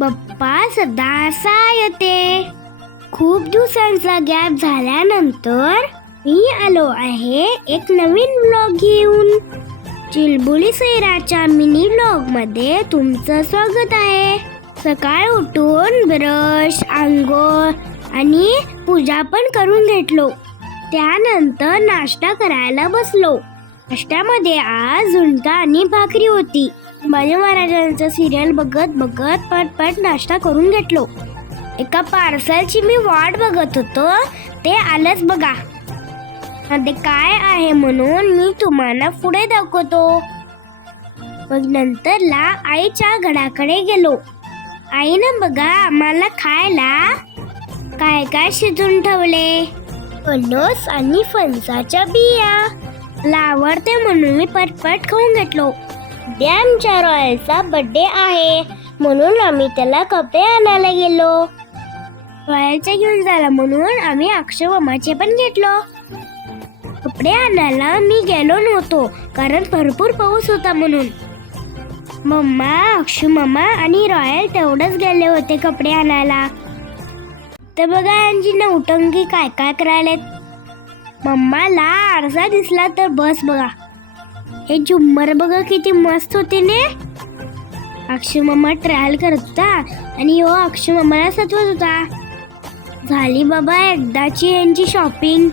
बाप्पा सदा असा येते. खूप दिवसांचा गॅप झाल्यानंतर मी आलो आहे एक नवीन व्लॉग घेऊन. चिलबुली सैराच्या मिनी व्लॉग मध्ये तुमचं स्वागत आहे. सकाळ उठून ब्रश, आंघोळ आणि पूजा पण करून घेतलो. त्यानंतर नाश्ता करायला बसलो. नाश्त्यामध्ये आज झुणका आणि भाकरी होती. बाजी महाराजांचं सिरियल बघत बघत पटपट नाश्ता करून घेतलो. एका पार्सलची मी वाट बघत होतो, ते आलंच बघा. मध्ये काय आहे म्हणून मी तुम्हाला पुढे दाखवतो. मग नंतरला आईच्या घराकडे गेलो. आईनं बघा आम्हाला खायला काय काय शिजून ठेवले. फणस आणि फणसाच्या बिया. मला आवडते म्हणून मी पटपट खाऊन घेतलो. उद्या आमच्या रॉयलचा बर्थडे आहे म्हणून आम्ही त्याला कपडे आणायला गेलो. रॉयलचा घेऊन झाला म्हणून आम्ही अक्षय मामाचे पण घेतलो. कपडे आणायला मी गेलो नव्हतो कारण भरपूर पाऊस होता म्हणून. मम्मा, अक्षय मामा आणि रॉयल तेवढंच गेले होते कपडे आणायला. तर बघा यांची नौटंकी काय काय करायलेत. मम्माला आरसा दिसला तर बस बघा. हे झुम्मर बघा किती मस्त होते ने. अक्षय मामा ट्रायल करत होता आणि हो अक्षय मामाला सजवत होता. झाली बाबा एकदाची यांची शॉपिंग.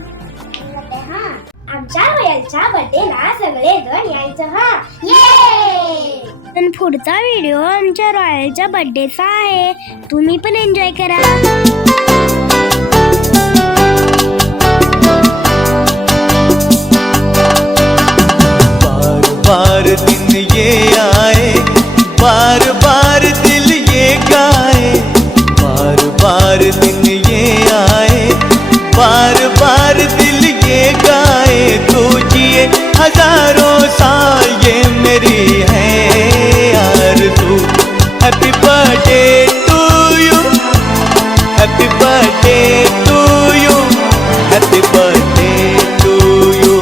आमच्या रॉयलच्या बर्थडेला सगळे जण यायचं हा. पण पुढचा व्हिडिओ आमच्या रॉयलच्या बर्थडेचा आहे. तुम्ही पण एन्जॉय करा. बार दिन ये आए, बार बार दिल ये गाए. बार बार दिन ये आए, बार बार दिल ये गाए. तू जिए हजारों साल ये मेरी है आरज़ू. Happy birthday to you, happy birthday to you, happy birthday to you.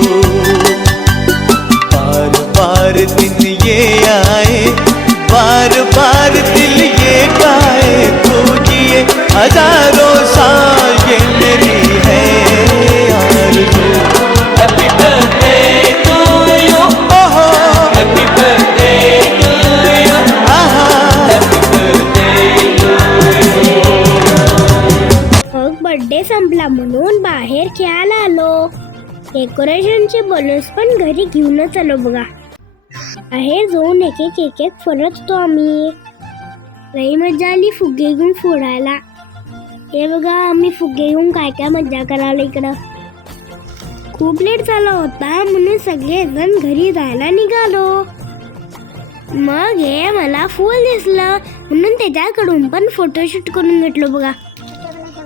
बार बार दिन ये आए, बार बार दिल ये गाए. तू जिए हजारों साल ये मेरी है आरज़ू. हैप्पी बर्थडे टू यू, ओहो हैप्पी बर्थडे टू यू, आहा हैप्पी बर्थडे टू मग बर्थडे संपला म्हणून बाहेर खेळायला आलो. डेकोरेशनचे बलून्स पण घरी घेऊनच आलो बघा. बाहेर जाऊन एक एक फोडत होतो आम्ही. लई मजा आली फुगे घेऊन फोडायला. हे बघा आम्ही फुगे घेऊन काय काय मजा करायला इकडं. खूप लेट झाला होता म्हणून सगळेजण घरी जायला निघालो. मग हे मला फूल दिसलं म्हणून त्याच्याकडून पण फोटोशूट करून घेतलो बघा.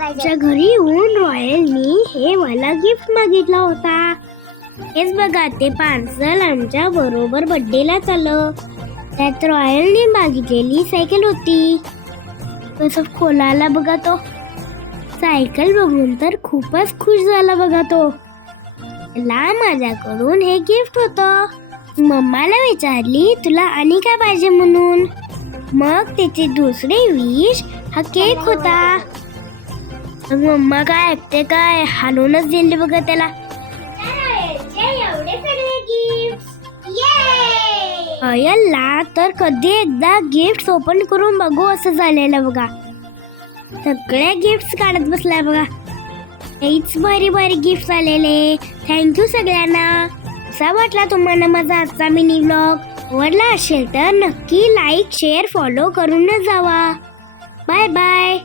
आमच्या घरी येऊन रॉयलनी हे मला गिफ्ट मागितला होता. हेच बघा ते पार्सल आमच्या बरोबर बर्थडेलाच आलं. त्यात रॉयलने मागितलेली सायकल होती. कसं खोलायला बघा तो. सायकल बघून तर खूपच खुश झाला बघा तो. ला माझ्याकडून हे गिफ्ट होतं. मम्माला विचारली तुला आणि काय पाहिजे म्हणून. मग त्याची दुसरी विश हा केक होता. मग मम्मा काय ऐकते काय हालूनच दिले बघा त्याला. रॉयलला तर कधी एकदा गिफ्ट ओपन करून बघू असं झालेलं बघा. सगळे गिफ्ट काढत बसलाय बघा. हेच भारी भारी गिफ्ट आलेले. थँक्यू सगळ्यांना. कसा वाटला तुम्हाला माझा आजचा मिनी व्लॉग? आवडला असेल तर नक्की लाईक, शेअर, फॉलो करूनच जावा. Bye bye.